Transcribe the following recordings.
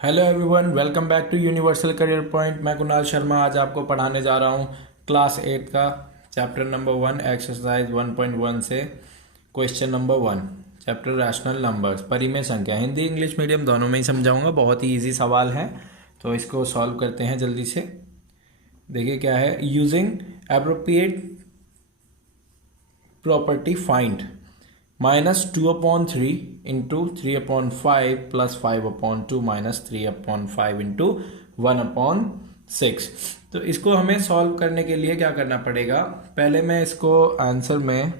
Hello everyone, welcome back to universal career point. मैं कुणाल शर्मा आज आपको पढ़ाने जा रहा हूँ क्लास 8 का चैप्टर नंबर 1 एक्सरसाइज 1.1 से question number 1 chapter rational numbers परिमेय संख्या। हिंदी इंग्लिश मीडियम दोनों में ही समझाऊंगा। बहुत ही इजी सवाल है, तो इसको सॉल्व करते हैं जल्दी से। देखिए क्या है, using appropriate property find -2/3 into 3/5 plus 5/2 -3/5 into 1/6। तो इसको हमें सॉल्व करने के लिए क्या करना पड़ेगा, पहले मैं इसको आंसर में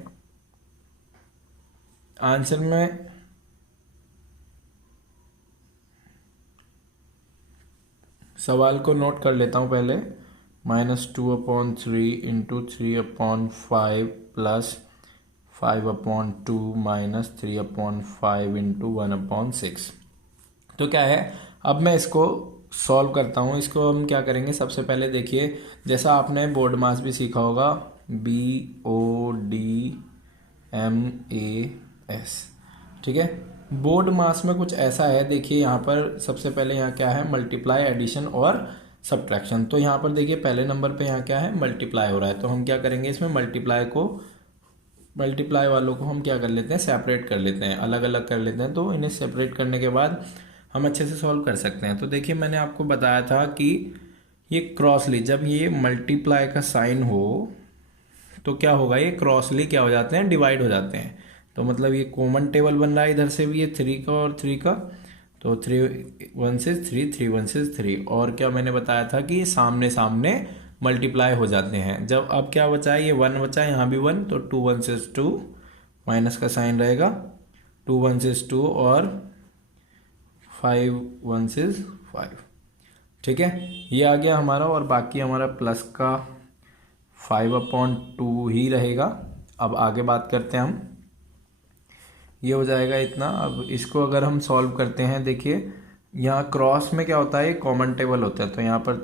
सवाल को नोट कर लेता हूं पहले। -2/3 इंटू 3/5 प्लस 5/2 -3/5 इंटू 1/6। तो क्या है, अब मैं इसको सॉल्व करता हूँ। इसको हम क्या करेंगे, सबसे पहले देखिए, जैसा आपने बोर्ड मास भी सीखा होगा, BODMAS, ठीक है। बोर्ड मास में कुछ ऐसा है, देखिए यहाँ पर सबसे पहले यहाँ क्या है, मल्टीप्लाई, एडिशन और सब्ट्रैक्शन। तो यहाँ पर देखिए पहले नंबर पे यहाँ क्या है, मल्टीप्लाई हो रहा है। तो हम क्या करेंगे, इसमें मल्टीप्लाई वालों को हम क्या कर लेते हैं, सेपरेट कर लेते हैं, अलग अलग कर लेते हैं। तो इन्हें सेपरेट करने के बाद हम अच्छे से सॉल्व कर सकते हैं। तो देखिए मैंने आपको बताया था कि ये क्रॉसली, जब ये मल्टीप्लाई का साइन हो तो क्या होगा, ये क्रॉसली क्या हो जाते हैं, डिवाइड हो जाते हैं। तो मतलब ये कॉमन टेबल बन रहा है, इधर से भी ये 3 का और 3 का। तो 3 1 से 3, 3 1 से 3। और क्या मैंने बताया था कि ये सामने सामने मल्टीप्लाई हो जाते हैं। जब अब क्या बचा है, ये 1 बचा है, यहाँ भी 1, तो 2 1 से 2, माइनस का साइन रहेगा, 2 1 से 2 और 5 1 से 5, ठीक है। ये आ गया हमारा, और बाकी हमारा प्लस का 5/2 ही रहेगा। अब आगे बात करते हैं हम, ये हो जाएगा इतना। अब इसको अगर हम सॉल्व करते हैं, देखिए यहाँ क्रॉस में क्या होता है, ये कॉमन टेबल होता है। तो यहाँ पर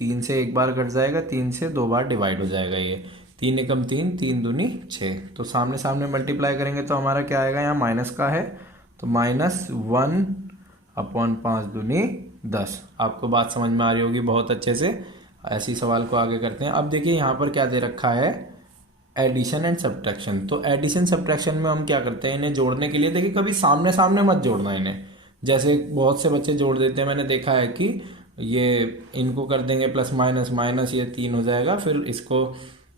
3 से एक बार कट जाएगा, 3 से 2 बार डिवाइड हो जाएगा। ये 3 एकम 3, 3 दूनी 6। तो सामने सामने मल्टीप्लाई करेंगे तो हमारा क्या आएगा, यहाँ माइनस का है, तो -1/5 दूनी 10। आपको बात समझ में आ रही होगी बहुत अच्छे से। ऐसी सवाल को आगे करते हैं। अब देखिए यहाँ पर क्या दे रखा है, एडिशन एंड सब्ट्रैक्शन। तो एडिशन सब्ट्रैक्शन में हम क्या करते हैं, इन्हें जोड़ने के लिए, देखिए कभी सामने सामने मत जोड़ना इन्हें। जैसे बहुत से बच्चे जोड़ देते हैं, मैंने देखा है कि ये इनको कर देंगे प्लस माइनस माइनस, ये 3 हो जाएगा, फिर इसको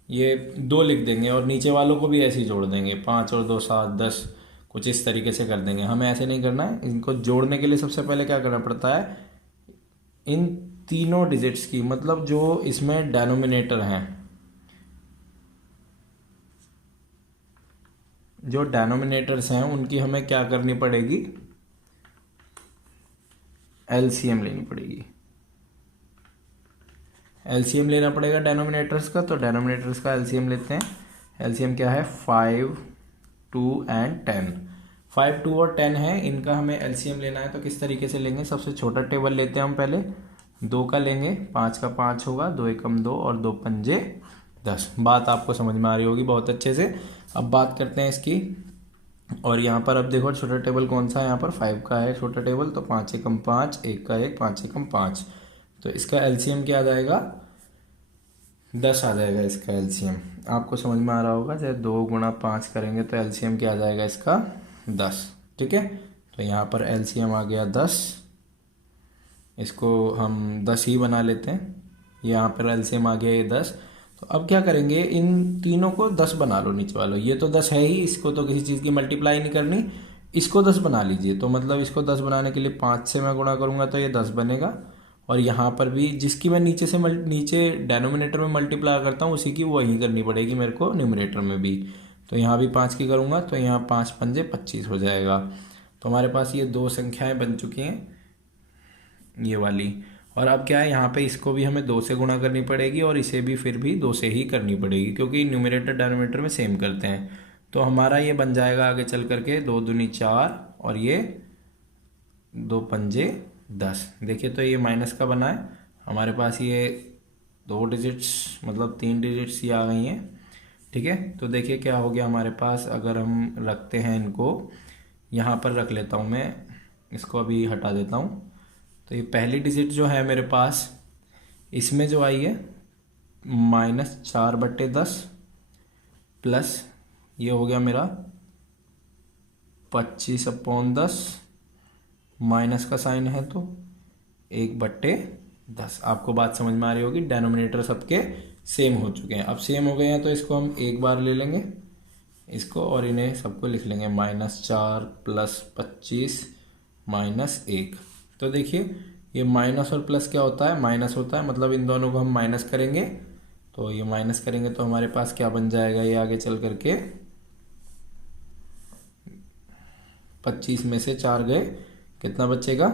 ये 2 लिख देंगे और नीचे वालों को भी ऐसे ही जोड़ देंगे, 5 और 2 7 10, कुछ इस तरीके से कर देंगे। हमें ऐसे नहीं करना है। इनको जोड़ने के लिए सबसे पहले क्या करना पड़ता है, इन तीनों डिजिट्स की, मतलब जो इसमें डेनोमिनेटर हैं, जो डेनोमिनेटर्स हैं उनकी हमें क्या करनी पड़ेगी, एलसीएम लेनी पड़ेगी। एलसीएम लेना पड़ेगा डेनोमिनेटर्स का। तो डेनोमिनेटर्स का एलसीएम लेते हैं। एलसीएम क्या है, 5 2 एंड 10। 5 2 और 10 है, इनका हमें एलसीएम लेना है। तो किस तरीके से लेंगे, सबसे छोटा टेबल लेते हैं हम पहले, 2 का लेंगे, 5 का 5 होगा, 2 एकम 2 और 2 पंजे 10। बात आपको समझ में आ रही होगी बहुत अच्छे से। अब बात करते हैं इसकी। और यहाँ पर अब देखो छोटा टेबल कौन सा है, यहाँ पर 5 का है छोटा टेबल, तो 5 एकम 5, 1 का 1, 5 एकम 5। तो इसका एलसीएम क्या आ जाएगा, 10 आ जाएगा इसका एलसीएम। आपको समझ में आ रहा होगा, जब 2 गुणा 5 करेंगे तो एलसीएम क्या आ जाएगा इसका, 10, ठीक है। तो यहाँ पर एलसीएम आ गया 10, इसको हम 10 ही बना लेते हैं। यहाँ पर एलसीएम आ गया ये 10। तो अब क्या करेंगे, इन तीनों को 10 बना लो नीचे वालों। ये तो 10 है ही, इसको तो किसी चीज़ की मल्टीप्लाई नहीं करनी, इसको 10 बना लीजिए। तो मतलब इसको 10 बनाने के लिए 5 से मैं गुणा करूँगा तो ये 10 बनेगा। और यहाँ पर भी जिसकी मैं नीचे डेनोमिनेटर में मल्टीप्लाई करता हूँ, उसी की वही करनी पड़ेगी मेरे को न्यूमरेटर में भी। तो यहाँ भी 5 की करूँगा, तो यहाँ 5 पंजे 25 हो जाएगा। तो हमारे पास ये 2 संख्याएं बन चुकी हैं, ये वाली। और अब क्या है, यहाँ पे इसको भी हमें 2 से गुणा करनी पड़ेगी और इसे भी फिर भी 2 से ही करनी पड़ेगी, क्योंकि न्यूमरेटर डिनोमिनेटर में सेम करते हैं। तो हमारा ये बन जाएगा आगे चल करके 2 दूनी 4 और ये 2 पंजे 10। देखिए तो ये माइनस का बना है हमारे पास, ये 2 डिजिट्स मतलब 3 डिजिट्स ये आ गई हैं, ठीक है। तो देखिए क्या हो गया हमारे पास, अगर हम रखते हैं इनको, यहाँ पर रख लेता हूँ मैं, इसको अभी हटा देता हूँ। तो ये पहली डिजिट जो है मेरे पास, इसमें जो आई है -4/10 प्लस ये हो गया मेरा 25/10, माइनस का साइन है तो 1/10। आपको बात समझ में आ रही होगी। डेनोमिनेटर सबके सेम हो चुके हैं। अब सेम हो गए हैं तो इसको हम एक बार ले लेंगे इसको, और इन्हें सबको लिख लेंगे -4 + 25 -1। तो देखिए ये माइनस और प्लस क्या होता है, माइनस होता है, मतलब इन दोनों को हम माइनस करेंगे। तो ये माइनस करेंगे तो हमारे पास क्या बन जाएगा, ये आगे चल करके 25 में से 4 गए, कितना बचेगा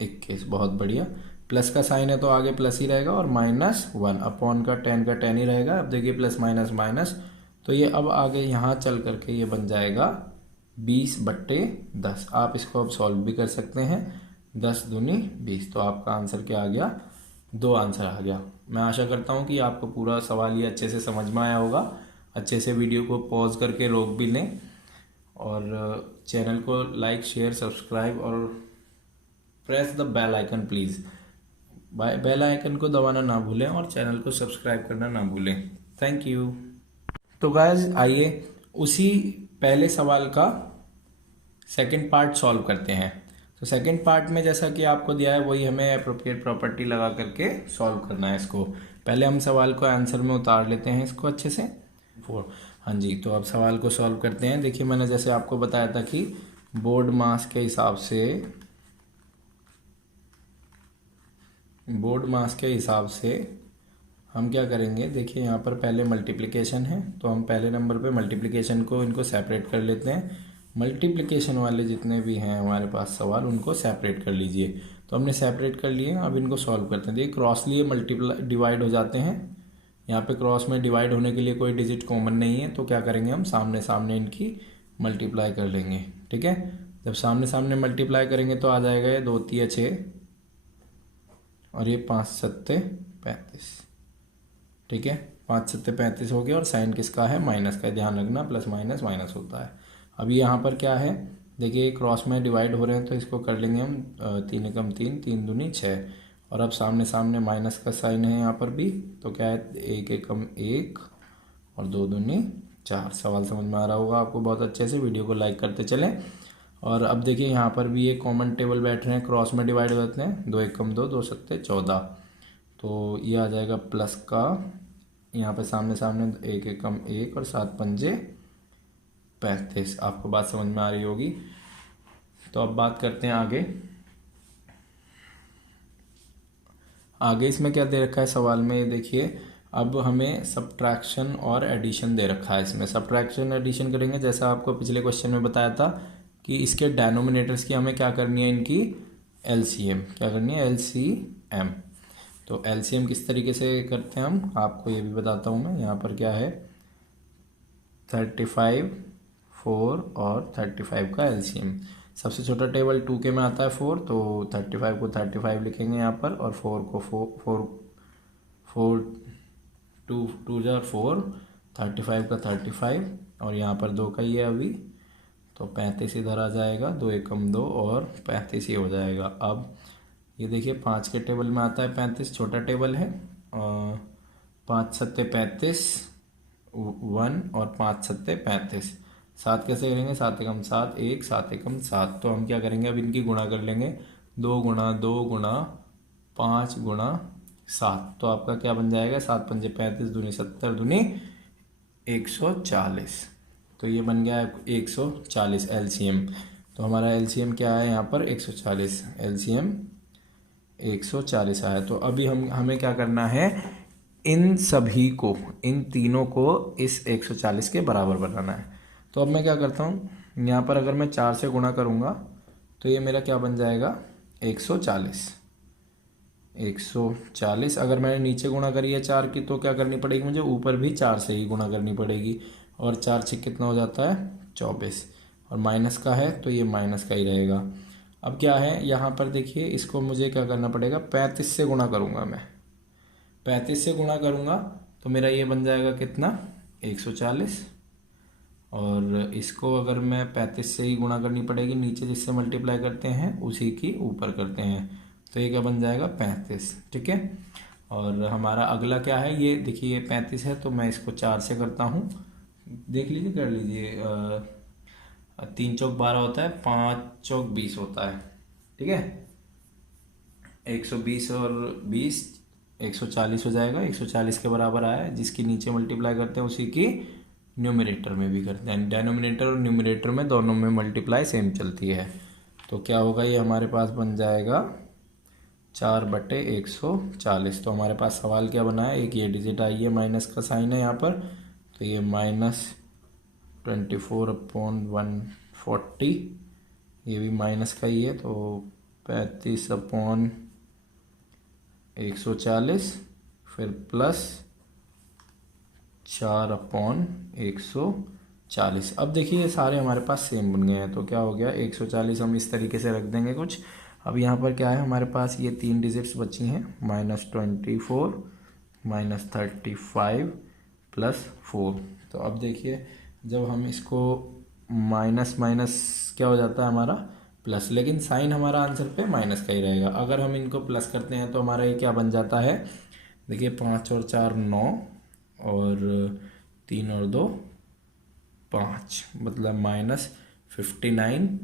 21। बहुत बढ़िया। प्लस का साइन है तो आगे प्लस ही रहेगा, और -1 अपॉन का 10 का 10 ही रहेगा। अब देखिए प्लस माइनस माइनस, तो ये अब आगे यहाँ चल करके ये बन जाएगा 20/10। आप इसको अब सॉल्व भी कर सकते हैं। 10 दूनी 20, तो आपका आंसर क्या आ गया, 2 आंसर आ गया। मैं आशा करता हूँ कि आपको पूरा सवाल ये अच्छे से समझ में आया होगा। अच्छे से वीडियो को पॉज करके रोक भी लें, और चैनल को लाइक शेयर सब्सक्राइब और press the bell icon please. Bell icon को दबाना ना भूलें और चैनल को सब्सक्राइब करना ना भूलें। Thank you. तो गाइस आइए उसी पहले सवाल का सेकंड पार्ट सॉल्व करते हैं। तो सेकंड पार्ट में जैसा कि आपको दिया है वही हमें एप्रोप्रिएट प्रॉपर्टी लगा करके सॉल्व करना है इसको। पहले हम सवाल को आंसर में उतार लेते हैं इसको अच्छे से। हाँ जी, तो अब सवाल को सॉल्व करते हैं। देखिए मैंने जैसे आपको बताया था कि बोर्ड मास के हिसाब से हम क्या करेंगे। देखिए यहाँ पर पहले मल्टीप्लिकेशन है, तो हम पहले नंबर पे मल्टीप्लिकेशन को इनको सेपरेट कर लेते हैं। मल्टीप्लिकेशन वाले जितने भी हैं हमारे पास सवाल, उनको सेपरेट कर लीजिए। तो हमने सेपरेट कर लिए, अब इनको सॉल्व करते हैं। देखिए क्रॉस लिए मल्टीप्लाई डिवाइड हो जाते हैं। यहाँ पे क्रॉस में डिवाइड होने के लिए कोई डिजिट कॉमन नहीं है, तो क्या करेंगे हम सामने सामने इनकी मल्टीप्लाई कर लेंगे। ठीक है, जब सामने सामने मल्टीप्लाई करेंगे तो आ जाएगा ये 2 × 6 और ये 5 × 7 = 35। ठीक है, 5 × 7 = 35 हो गया, और साइन किसका है, माइनस का। ध्यान रखना प्लस माइनस माइनस होता है। अभी यहाँ पर क्या है, देखिए क्रॉस में डिवाइड हो रहे हैं तो इसको कर लेंगे हम 3 × 3 3 दूनी 6, और अब सामने सामने माइनस का साइन है यहाँ पर भी, तो क्या है 1 × 1 और 2 दूनी 4। सवाल समझ में आ रहा होगा आपको बहुत अच्छे से। वीडियो को लाइक करते चलें। और अब देखिए यहाँ पर भी ये कॉमन टेबल बैठ रहे हैं, क्रॉस में डिवाइड हो जाते हैं। 2 × 1 = 2 2 × 7 = 14, तो ये आ जाएगा प्लस का, यहाँ पे सामने सामने 1 × 1 और 7 × 5 = 35। आपको बात समझ में आ रही होगी। तो अब बात करते हैं आगे इसमें क्या दे रखा है सवाल में। देखिए अब हमें सब्ट्रैक्शन और एडिशन दे रखा है। इसमें सब्ट्रैक्शन एडिशन करेंगे, जैसा आपको पिछले क्वेश्चन में बताया था कि इसके डेनोमिनेटर्स की हमें क्या करनी है, इनकी एलसीएम क्या करनी है, एलसीएम। तो एलसीएम किस तरीके से करते हैं हम, आपको ये भी बताता हूँ मैं। यहाँ पर क्या है 35, 4 और 35 का एलसीएम। सबसे छोटा टेबल 2 के में आता है 4, तो 35 को 35 लिखेंगे यहाँ पर, और 4 को 4 2 × 4 35 का 35, और यहाँ पर 2 का ही है अभी, तो 35 इधर आ जाएगा। 2 × 1 = 2 और 35 ही हो जाएगा। अब ये देखिए 5 के टेबल में आता है 35, छोटा टेबल है। 5 × 7 = 35 1 और 5 × 7 = 35। 7 कैसे करेंगे, 7 × 7 1 7 × 7। तो हम क्या करेंगे, अब इनकी गुणा कर लेंगे। 2 × 2 × 5 × 7, तो आपका क्या बन जाएगा, 7 × 5 = 35 दूनी 70 दूनी 140। तो ये बन गया 140 एलसीएम। तो हमारा एलसीएम क्या है यहाँ पर 140, एलसीएम 140 आया। तो अभी हमें क्या करना है, इन सभी को, इन तीनों को इस 140 के बराबर बनाना है। तो अब मैं क्या करता हूँ, यहाँ पर अगर मैं 4 से गुणा करूँगा तो ये मेरा क्या बन जाएगा 140। अगर मैंने नीचे गुणा करी है 4 की, तो क्या करनी पड़ेगी मुझे, ऊपर भी 4 से ही गुणा करनी पड़ेगी। और 4 × 6 कितना हो जाता है 24, और माइनस का है तो ये माइनस का ही रहेगा। अब क्या है यहाँ पर देखिए, इसको मुझे क्या करना पड़ेगा, 35 से गुणा करूँगा मैं। 35 से गुणा करूँगा तो मेरा ये बन जाएगा कितना 140, और इसको अगर मैं 35 से ही गुणा करनी पड़ेगी, नीचे जिससे मल्टीप्लाई करते हैं उसी की ऊपर करते हैं। तो ये क्या बन जाएगा 35, ठीक है। और हमारा अगला क्या है, ये देखिए ये 35 है, तो मैं इसको 4 से करता हूँ, देख लीजिए, कर लीजिए। 3 चौक 12 होता है, 5 चौक 20 होता है, ठीक है। 120 और 20 140 हो जाएगा, 140 के बराबर आया है। जिसकी नीचे मल्टीप्लाई करते हैं उसी की न्यूमरेटर में भी करते हैं, डेनोमिनेटर और न्यूमरेटर में दोनों में मल्टीप्लाई सेम चलती है। तो क्या होगा, ये हमारे पास बन जाएगा 4/140। तो हमारे पास सवाल क्या बना है, एक ये डिजिट आई है, माइनस का साइन है यहाँ पर, तो ये -24/140, ये भी माइनस का ही है, तो 35/140, फिर प्लस 4/140। अब देखिए ये सारे हमारे पास सेम बन गए हैं, तो क्या हो गया, 140 हम इस तरीके से रख देंगे कुछ। अब यहाँ पर क्या है, हमारे पास ये 3 डिजिट्स बची हैं, -24 -35 +4। तो अब देखिए जब हम इसको माइनस माइनस क्या हो जाता है हमारा प्लस, लेकिन साइन हमारा आंसर पे माइनस का ही रहेगा। अगर हम इनको प्लस करते हैं तो हमारा ये क्या बन जाता है, देखिए 5 और 4 9, और 3 और 2 5, मतलब -59,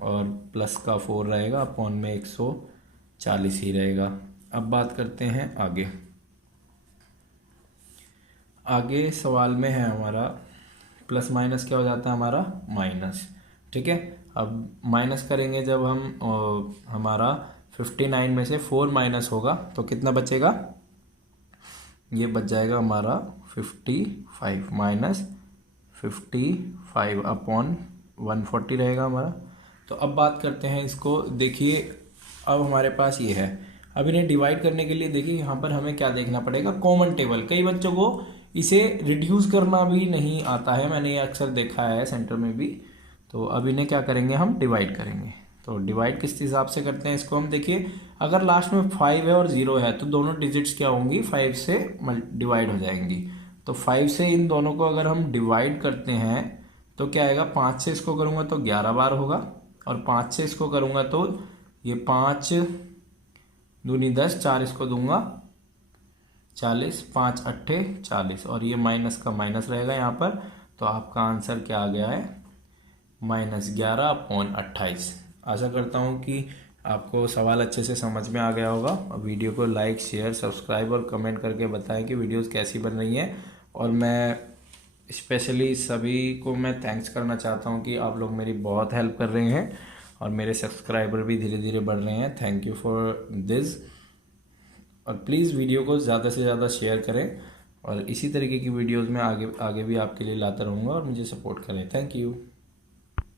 और प्लस का 4 रहेगा, अपॉन में 140 ही रहेगा। अब बात करते हैं आगे। आगे सवाल में है हमारा प्लस माइनस क्या हो जाता है हमारा माइनस, ठीक है। अब माइनस करेंगे जब हम, हमारा 59 में से 4 माइनस होगा तो कितना बचेगा, ये बच जाएगा हमारा 55 -55 अपॉन 140 रहेगा हमारा। तो अब बात करते हैं इसको, देखिए अब हमारे पास ये है। अब इन्हें डिवाइड करने के लिए देखिए यहाँ पर हमें क्या देखना पड़ेगा, कॉमन टेबल। कई बच्चों को इसे रिड्यूस करना भी नहीं आता है, मैंने ये अक्सर देखा है सेंटर में भी। तो अब इन्हें क्या करेंगे, हम डिवाइड करेंगे। तो डिवाइड किस हिसाब से करते हैं इसको, हम देखिए अगर लास्ट में 5 है और 0 है तो दोनों डिजिट्स क्या होंगी, 5 से डिवाइड हो जाएंगी। तो 5 से इन दोनों को अगर हम डिवाइड करते हैं तो क्या आएगा, 5 से इसको करूँगा तो 11 बार होगा, और 5 से इसको करूँगा तो ये 5 दूनी 10, 4 इसको दूंगा 40, 5 अट्ठे 40, और ये माइनस का माइनस रहेगा यहाँ पर। तो आपका आंसर क्या आ गया है, -11/28। आशा करता हूँ कि आपको सवाल अच्छे से समझ में आ गया होगा। वीडियो को लाइक शेयर सब्सक्राइब और कमेंट करके बताएं कि वीडियोस कैसी बन रही हैं। और मैं स्पेशली सभी को मैं थैंक्स करना चाहता हूँ कि आप लोग मेरी बहुत हेल्प कर रहे हैं, और मेरे सब्सक्राइबर भी धीरे धीरे बढ़ रहे हैं। Thank you for this. और प्लीज़ वीडियो को ज़्यादा से ज़्यादा शेयर करें, और इसी तरीके की वीडियोज़ में आगे भी आपके लिए लाता रहूँगा, और मुझे सपोर्ट करें। Thank you.